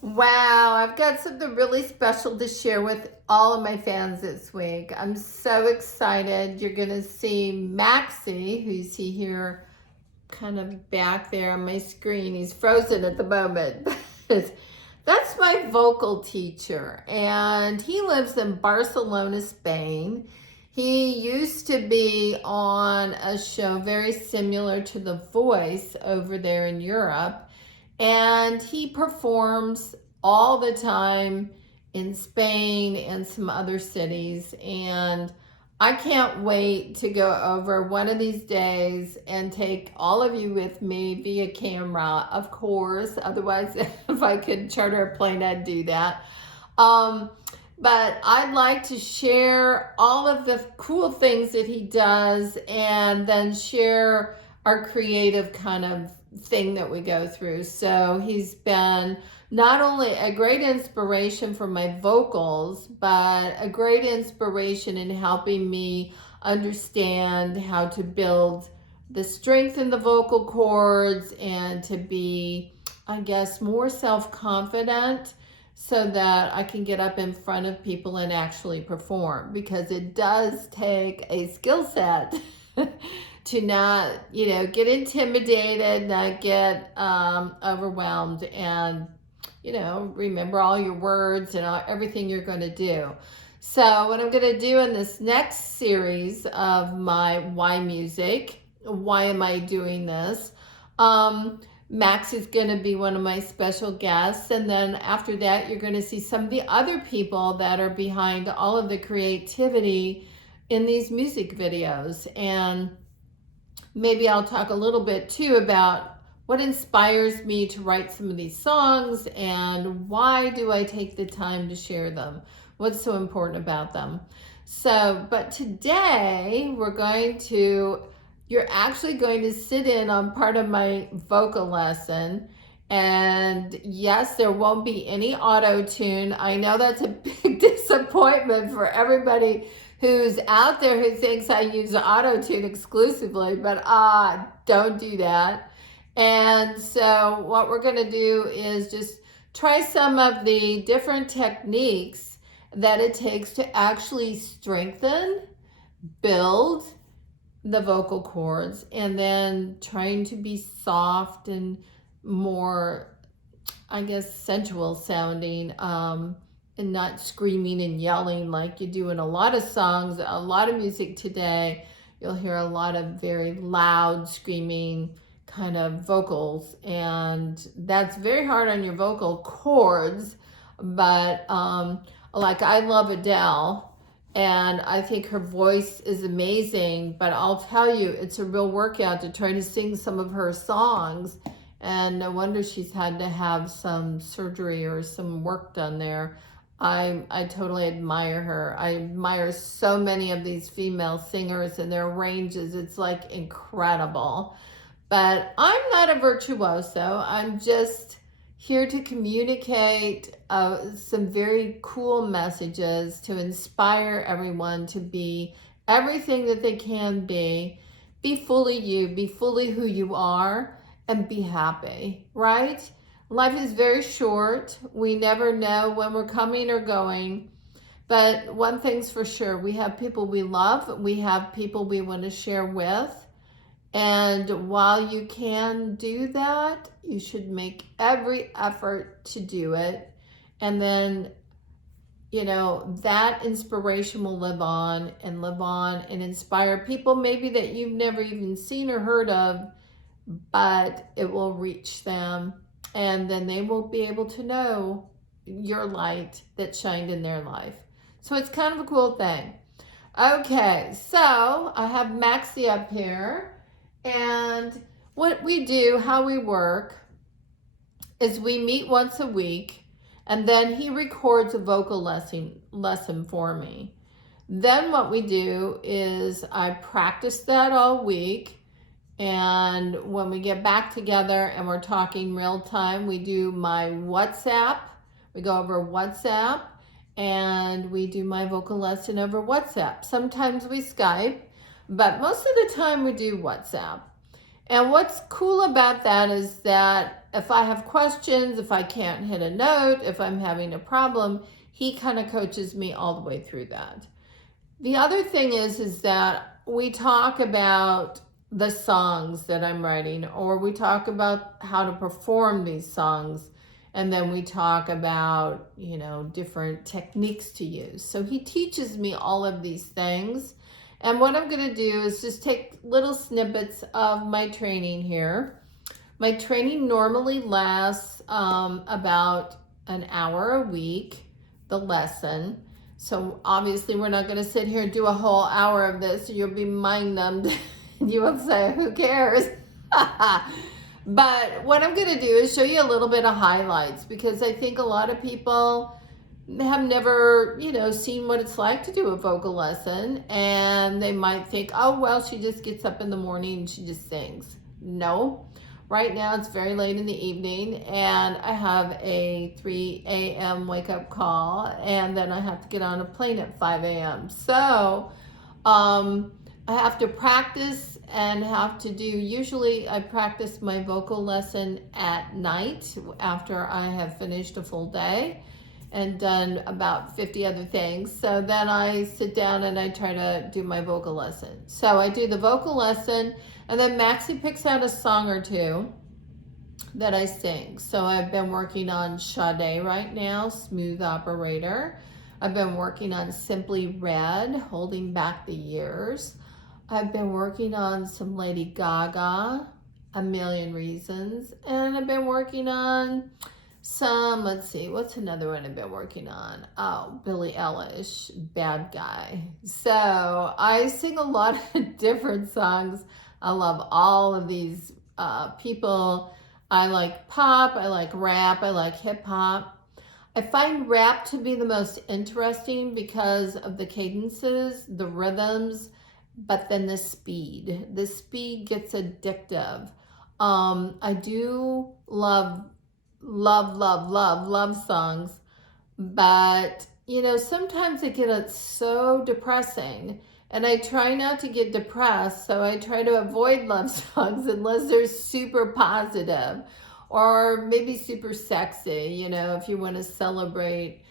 Wow, I've got something really special to share with all of my fans this week. I'm so excited. You're going to see Maxie, who you see here kind of back there on my screen. He's frozen at the moment. That's my vocal teacher, and he lives in Barcelona, Spain. He used to be on a show very similar to The Voice over there in Europe, and he performs all the time in Spain and some other cities. And I can't wait to go over one of these days and take all of you with me via camera, of course. Otherwise, if I could charter a plane, I'd do that. Um, but I'd like to share all of the cool things that he does and then share our creative kind of thing that we go through. So he's been not only a great inspiration for my vocals, but a great inspiration in helping me understand how to build the strength in the vocal cords and to be, I guess, more self-confident so that I can get up in front of people and actually perform, because it does take a skill set to not, get intimidated, not get overwhelmed, and, remember all your words and everything you're going to do. So what I'm going to do in this next series of my Why Music, why am I doing this? Max is going to be one of my special guests. And then after that, you're going to see some of the other people that are behind all of the creativity in these music videos. And maybe I'll talk a little bit too about what inspires me to write some of these songs and why do I take the time to share them? What's so important about them? So, but today you're actually going to sit in on part of my vocal lesson. And yes, there won't be any auto-tune. I know that's a big disappointment for everybody who's out there who thinks I use auto-tune exclusively, but don't do that. And so what we're going to do is just try some of the different techniques that it takes to actually strengthen, build the vocal cords, and then trying to be soft and more, I guess, sensual sounding, and not screaming and yelling like you do in a lot of songs, a lot of music today. You'll hear a lot of very loud screaming kind of vocals, and that's very hard on your vocal cords. But like, I love Adele, and I think her voice is amazing, but I'll tell you, it's a real workout to try to sing some of her songs, and no wonder she's had to have some surgery or some work done there. I totally admire her. I admire so many of these female singers and their ranges. It's like incredible. But I'm not a virtuoso. I'm just here to communicate some very cool messages to inspire everyone to be everything that they can be. Be fully you, be fully who you are, and be happy, right? Life is very short. We never know when we're coming or going. But one thing's for sure, we have people we love, we have people we want to share with. And while you can do that, you should make every effort to do it. And then, that inspiration will live on and inspire people maybe that you've never even seen or heard of, but it will reach them. And then they will be able to know your light that shined in their life. So it's kind of a cool thing. Okay, so I have Maxie up here. And what we do, how we work, is we meet once a week, and then he records a vocal lesson for me. Then what we do is I practice that all week, and when we get back together and we're talking real time, we do my WhatsApp. We go over WhatsApp, and we do my vocal lesson over WhatsApp. Sometimes we Skype, but most of the time we do WhatsApp. And what's cool about that is that if I have questions, if I can't hit a note, if I'm having a problem, he kind of coaches me all the way through that. The other thing is that we talk about the songs that I'm writing, or we talk about how to perform these songs, and then we talk about, different techniques to use. So he teaches me all of these things. And what I'm going to do is just take little snippets of my training here. My training normally lasts about an hour a week, the lesson. So obviously we're not going to sit here and do a whole hour of this. You'll be mind numbed. You will say, who cares? But what I'm going to do is show you a little bit of highlights, because I think a lot of people have never, seen what it's like to do a vocal lesson, and they might think, oh, well, she just gets up in the morning and she just sings. No. Right now it's very late in the evening, and I have a 3 a.m. wake-up call, and then I have to get on a plane at 5 a.m. So I have to practice and usually I practice my vocal lesson at night after I have finished a full day and done about 50 other things. So then I sit down and I try to do my vocal lesson. So I do the vocal lesson, and then Maxie picks out a song or two that I sing. So I've been working on Sade right now, Smooth Operator. I've been working on Simply Red, Holding Back the Years. I've been working on some Lady Gaga, A Million Reasons. And I've been working on some, let's see, what's another one I've been working on? Oh, Billie Eilish, Bad Guy. So I sing a lot of different songs. I love all of these people. I like pop, I like rap, I like hip hop. I find rap to be the most interesting because of the cadences, the rhythms, but then the speed. The speed gets addictive. I do love songs, but sometimes they get so depressing, and I try not to get depressed, so I try to avoid love songs unless they're super positive or maybe super sexy, if you want to celebrate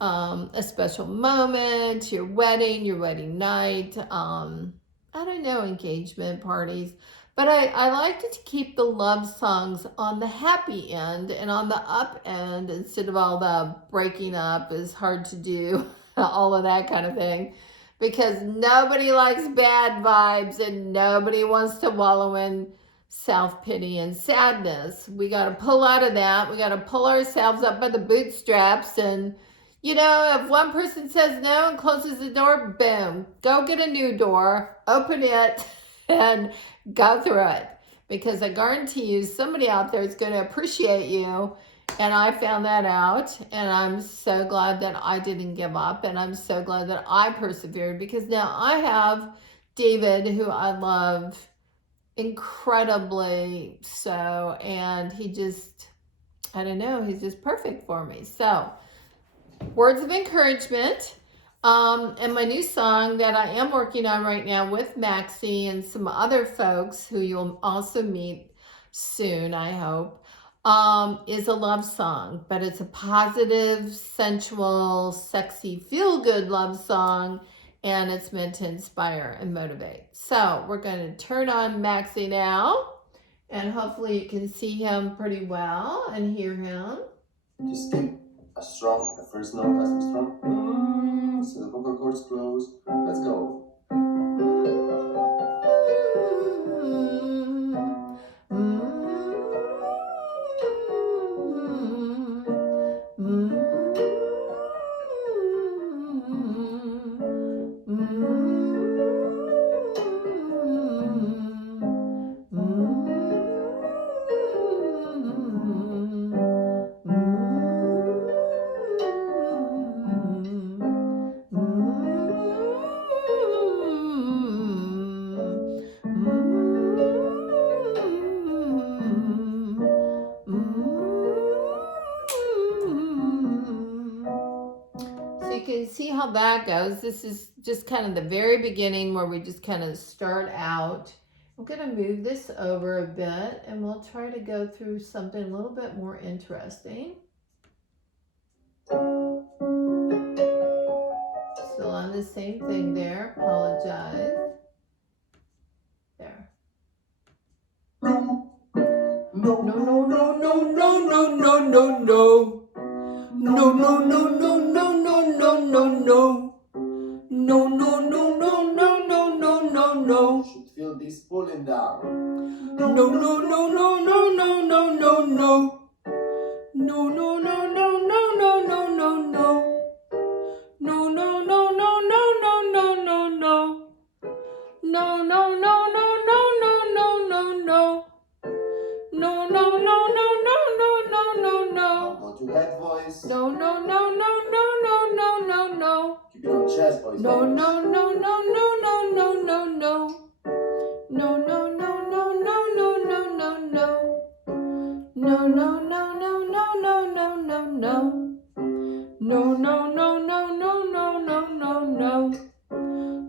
a special moment, your wedding night, I don't know, engagement parties. But I like to keep the love songs on the happy end and on the up end instead of all the breaking up is hard to do, all of that kind of thing, because nobody likes bad vibes and nobody wants to wallow in self-pity and sadness. We got to pull out of that. We got to pull ourselves up by the bootstraps, and if one person says no and closes the door, boom, go get a new door, open it, and go through it. Because I guarantee you somebody out there is going to appreciate you. And I found that out. And I'm so glad that I didn't give up. And I'm so glad that I persevered, because now I have David, who I love incredibly so. And he just, I don't know, he's just perfect for me. So, words of encouragement. And my new song that I am working on right now with Maxie and some other folks who you'll also meet soon, I hope, is a love song. But it's a positive, sensual, sexy, feel-good love song, and it's meant to inspire and motivate. So we're going to turn on Maxie now, and hopefully you can see him pretty well and hear him. Just sing strong, the first note has to be strong. So the vocal cords close. Let's go. See how that goes. This is just kind of the very beginning where we just kind of start out. I'm going to move this over a bit and we'll try to go through something a little bit more interesting. Still on the same thing there. Apologize. There. No, no, no, no, no, no, no, no, no, no. No, no, no, no, no, no, no, no, no. No, no, no, no, no, no, no, no, no. You should feel this pulling down. No, no, no, no, no, no, no, no, no, no. No, no, no, no, no, no, no, no, no. No, no, no, no, no, no, no, no, no. No, no, no, no, no, no, no, no, no. No, no, no, no, no, no, no, no, no. Now go to head voice. No, no, no, no, no, no, no, no, no. Keep it on chest voice. No, no, no, no, no, no, no, no, no. No, no, no, no, no, no, no, no, no. No, no, no, no, no, no, no, no, no. No, no, no, no, no, no, no, no, no.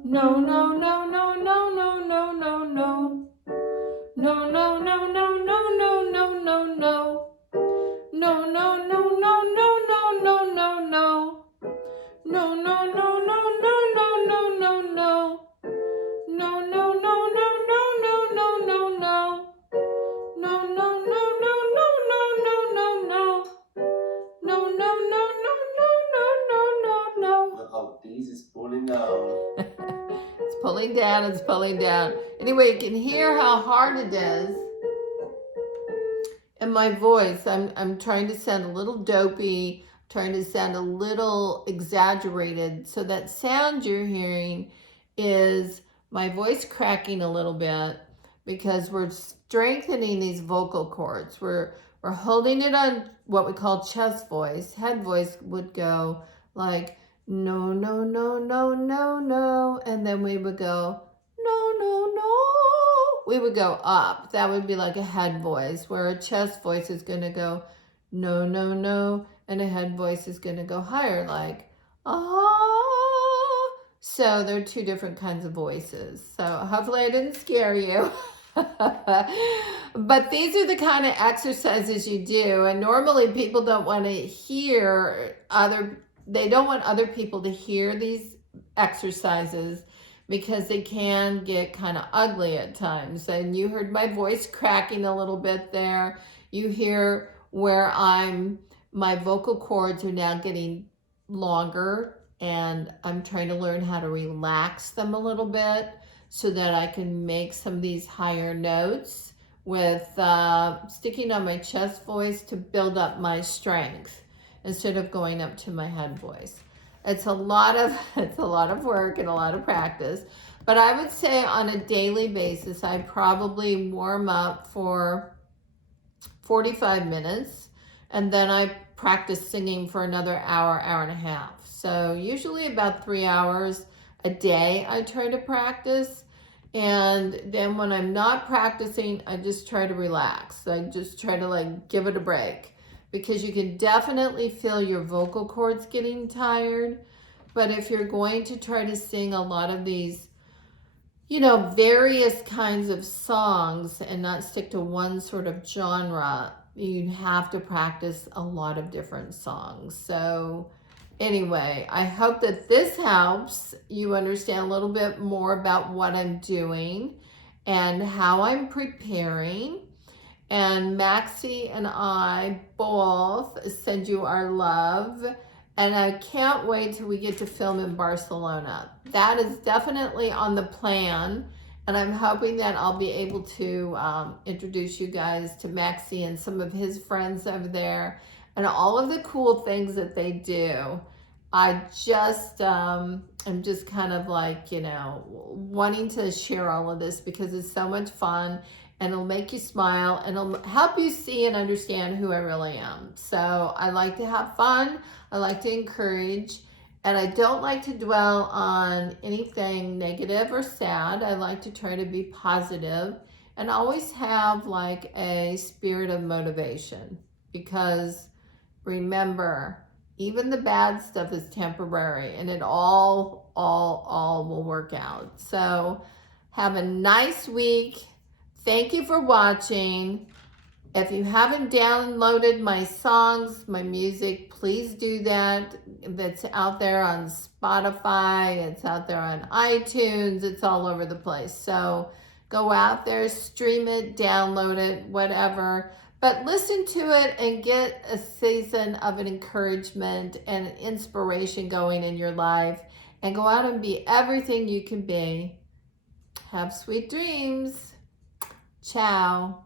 No, no, no, no, no, no, no, no, no. No, no, no, no, no, no, no, no, no. No, no, no, no, no, no, no, no, no. No, no, no, no, no, no, no, no, no. No, no, no, no, no, no, no, no, no. No, no, no, no, no, no, no, no, no. No, no, no, no, no, no, no, no, no. Look how this is pulling down. It's pulling down, it's pulling down. Anyway, you can hear how hard it is. And my voice, I'm trying to sound a little dopey, trying to sound a little exaggerated. So that sound you're hearing is my voice cracking a little bit because we're strengthening these vocal cords. We're holding it on what we call chest voice. Head voice would go like, no, no, no, no, no, no. And then we would go, no, no, no. We would go up. That would be like a head voice, where a chest voice is going to go, no, no, no. And a head voice is going to go higher, like, ah. So there are two different kinds of voices. So hopefully I didn't scare you. But these are the kind of exercises you do. And normally people don't want to hear they don't want other people to hear these exercises because they can get kind of ugly at times. And you heard my voice cracking a little bit there. You hear where my vocal cords are now getting longer, and I'm trying to learn how to relax them a little bit so that I can make some of these higher notes with sticking on my chest voice to build up my strength instead of going up to my head voice. It's a lot of work and a lot of practice, but I would say on a daily basis, I probably warm up for 45 minutes, and then I practice singing for another hour, hour and a half. So usually about 3 hours a day I try to practice. And then when I'm not practicing, I just try to relax. I just try to give it a break, because you can definitely feel your vocal cords getting tired. But if you're going to try to sing a lot of these, various kinds of songs and not stick to one sort of genre, you have to practice a lot of different songs. So anyway, I hope that this helps you understand a little bit more about what I'm doing and how I'm preparing. And Maxie and I both send you our love. And I can't wait till we get to film in Barcelona. That is definitely on the plan. And I'm hoping that I'll be able to introduce you guys to Maxie and some of his friends over there and all of the cool things that they do. I'm just kind of wanting to share all of this because it's so much fun. And it'll make you smile, and it'll help you see and understand who I really am. So I like to have fun. I like to encourage, and I don't like to dwell on anything negative or sad. I like to try to be positive and always have a spirit of motivation, because remember, even the bad stuff is temporary, and it all will work out. So have a nice week. Thank you for watching. If you haven't downloaded my songs, my music, please do that. That's out there on Spotify. It's out there on iTunes. It's all over the place. So go out there, stream it, download it, whatever. But listen to it and get a season of an encouragement and inspiration going in your life. And go out and be everything you can be. Have sweet dreams. Ciao.